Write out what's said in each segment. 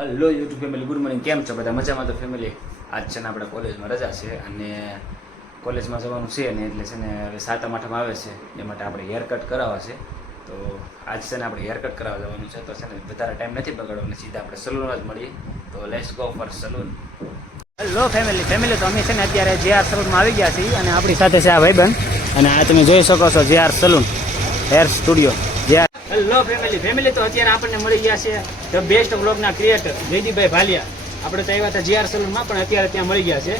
Hello YouTube family, good morning. કેમ છો બધા? મજામાં તો ફેમિલી? આજ છે ને આપણે કોલેજમાં રજા છે અને કોલેજમાં જવાનું છે ને એટલે છે ને હવે 7 આઠમ આવે છે એ માટે આપણે હેરકટ કરાવવા છે. તો આજ છે ને આપણે હેરકટ કરાવવા જવાનું છે. તો છે ને વધારે ટાઈમ નથી બગાડવાનો, સીધા આપણે સલૂનમાં જ મળીએ. તો let's go for salon. Hello family તો અમે છે ને અત્યારે JR સલૂનમાં આવી ગયા છીએ અને આપણી સાથે છે આ ભાઈબંધ અને આ તમે જોઈ શકો છો JR salon hair studio. Hello family તો અત્યારે આપણને મળી ગયા છે ધ બેસ્ટ વ્લોગના ક્રિએટર જયદીપભાઈ ભાલિયા. આપણે તો આવ્યા હતા JR સલૂનમાં પણ અત્યારે ત્યાં મળી ગયા છે.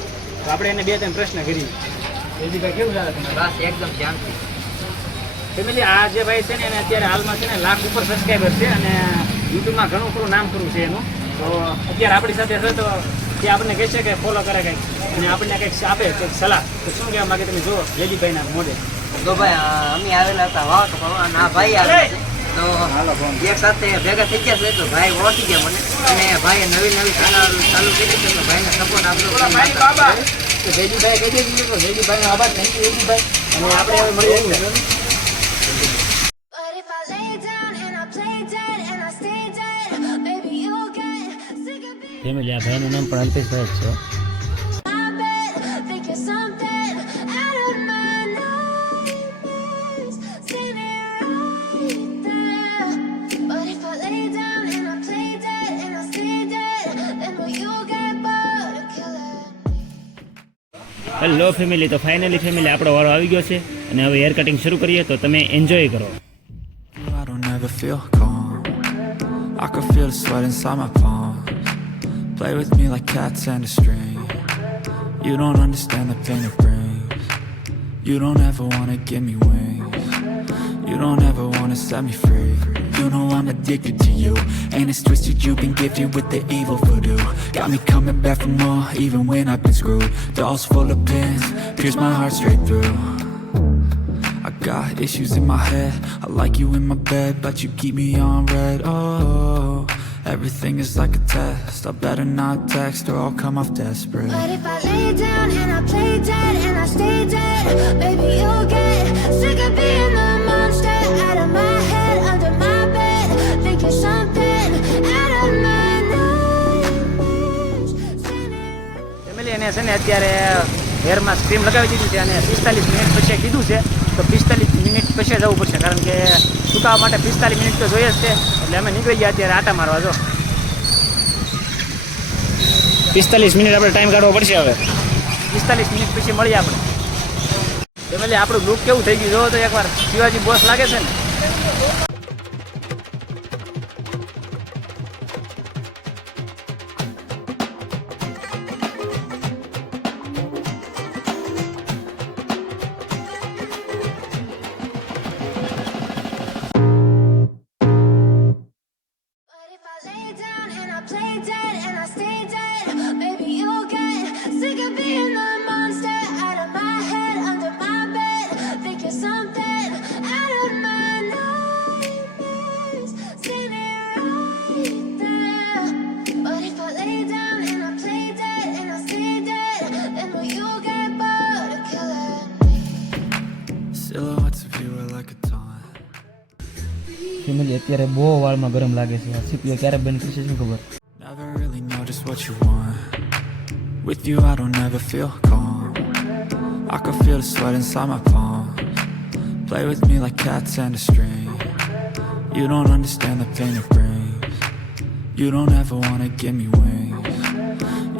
તો આપણે એને 2-3 પ્રશ્ન કરીએ. જયદીપભાઈ કેવું ચાલે તમને? બસ એકદમ શાંતિ. ફેમિલી આ જે ભાઈ છે ને એને અત્યારે હાલમાં છે ને લાખ ઉપર સબસ્ક્રાઈબર છે અને યુટ્યુબમાં ઘણું ખરું નામ કરવું છે એનું. તો અત્યારે આપણી સાથે છે તો તે આપણને કહે છે કે ફોલો કરે કંઈક અને આપણને કંઈક આપે કંઈક સલાહ. તો શું કહેવા માગે તમે જુઓ જયદીપભાઈના મોઢે? તો ભાઈ અમે આવેલા હતા વાવ અને આ ભાઈ આવે છે તો એક સાથે ભેગા થઈ ગયા છે. તો ભાઈ ઓળખી ગયા મને અને ભાઈએ નવી ચેનલ ચાલુ કરી છે. તો ભાઈને સપોર્ટ આપજો. તો જયદીપભાઈ કહી દીધું તો જયદીપભાઈનો આભાર. Thank you Jaydeepbhai. અને આપણે હવે મળી આવ્યું. But if I lay down and I play dead and I stay dead, baby, you'll get sick of being family આ ભાઈનું નામ પણ અલ્પેશભાઈ જ છે. my bed. Think you're something out of my nightmares, standing right there. But if I lay down and I play dead and I stay dead, then will you get bored of killing? Hello family તો finally family આપણો વારો આવી ગયો છે અને હવે hair cutting શરૂ કરીએ. તો તમે એન્જોય કરો. I don't ever feel calm. I can feel the sweat inside my palms. Play with me like cats and a string. You don't understand the pain it brings. You don't ever wanna give me wings. You don't ever wanna set me free. You know I'm addicted to you, and it's twisted. You've been gifted with the evil voodoo. Got me coming back for more, even when I've been screwed. Dolls full of pins, pierce my heart straight through. I got issues in my head. I like you in my bed, but you keep me on red. Oh, everything is like a test. I better not text or I'll come off desperate. But if I lay down and I play dead and I stay dead, baby, you'll get sick of being the monster out of my head, under my bed. Think you're something out of my nightmares, family એને છે ને અત્યારે હેરમાં સ્ક્રીમ લગાવી દીધી છે અને 45 મિનિટ પછી કીધું છે. તો 45 મિનિટ પછી જવું પડશે કારણ કે સુકાવા માટે 45 મિનિટ તો જોઈએ જ છે. એટલે અમે નીકળી ગયા અત્યારે આટા મારવા. જો 45 મિનિટ આપણે ટાઈમ કાઢવો પડશે. હવે 45 મિનિટ પછી મળીએ આપણે. ફેમિલી આપણું લુક કેવું થઈ ગયું જોવો તો એકવાર. શિવાજી બોસ લાગે છે ને. But if I lay down and I play dead and I stay dead, baby, you'll get sick of being the monster out of my head, under my bed. Think you're something out of my nightmares, standing right there. But if I lay down and I play dead and I stay dead, then will you get bored of killing me? Silhouettes of you are like a taunt. Family અત્યારે બહુ વાળમાં ગરમ લાગે છે. આ સીપીઓ ક્યારે બંધ કરશે શું ખબર? Never really know just what you want. With you I don't ever feel calm. I can feel the sweat inside my palms. Play with me like cats and a string. You don't understand the pain it brings. You don't ever wanna give me wings.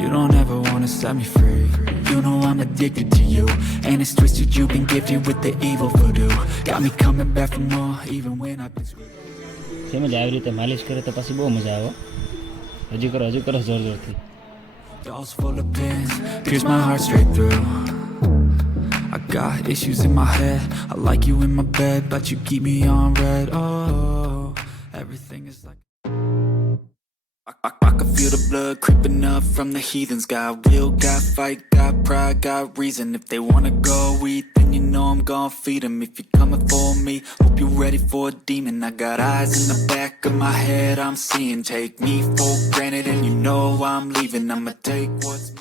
You don't ever wanna set me free. You know I'm addicted to you, and it's twisted. You've been gifted with the evil voodoo. Got me coming back for more, even when I've been screwed. Family આવી રીતે માલિશ કરે તો પછી બહુ મજા આવે. હજુ કરો જોર જોરથી. Dolls full of pins, pierce my heart straight through. I got issues in my head. I like you in my bed, but you keep me on red. Oh, everything is like I can feel the blood creeping up from the heathens. Got will, got fight, got pride, got reason. If they wanna go eat, then you know I'm gon' feed them. If you're coming for me, hope you're ready for a demon. I got eyes in the back of my head, I'm seeing. Take me for granted and you know I'm leaving. I'ma take what's mine.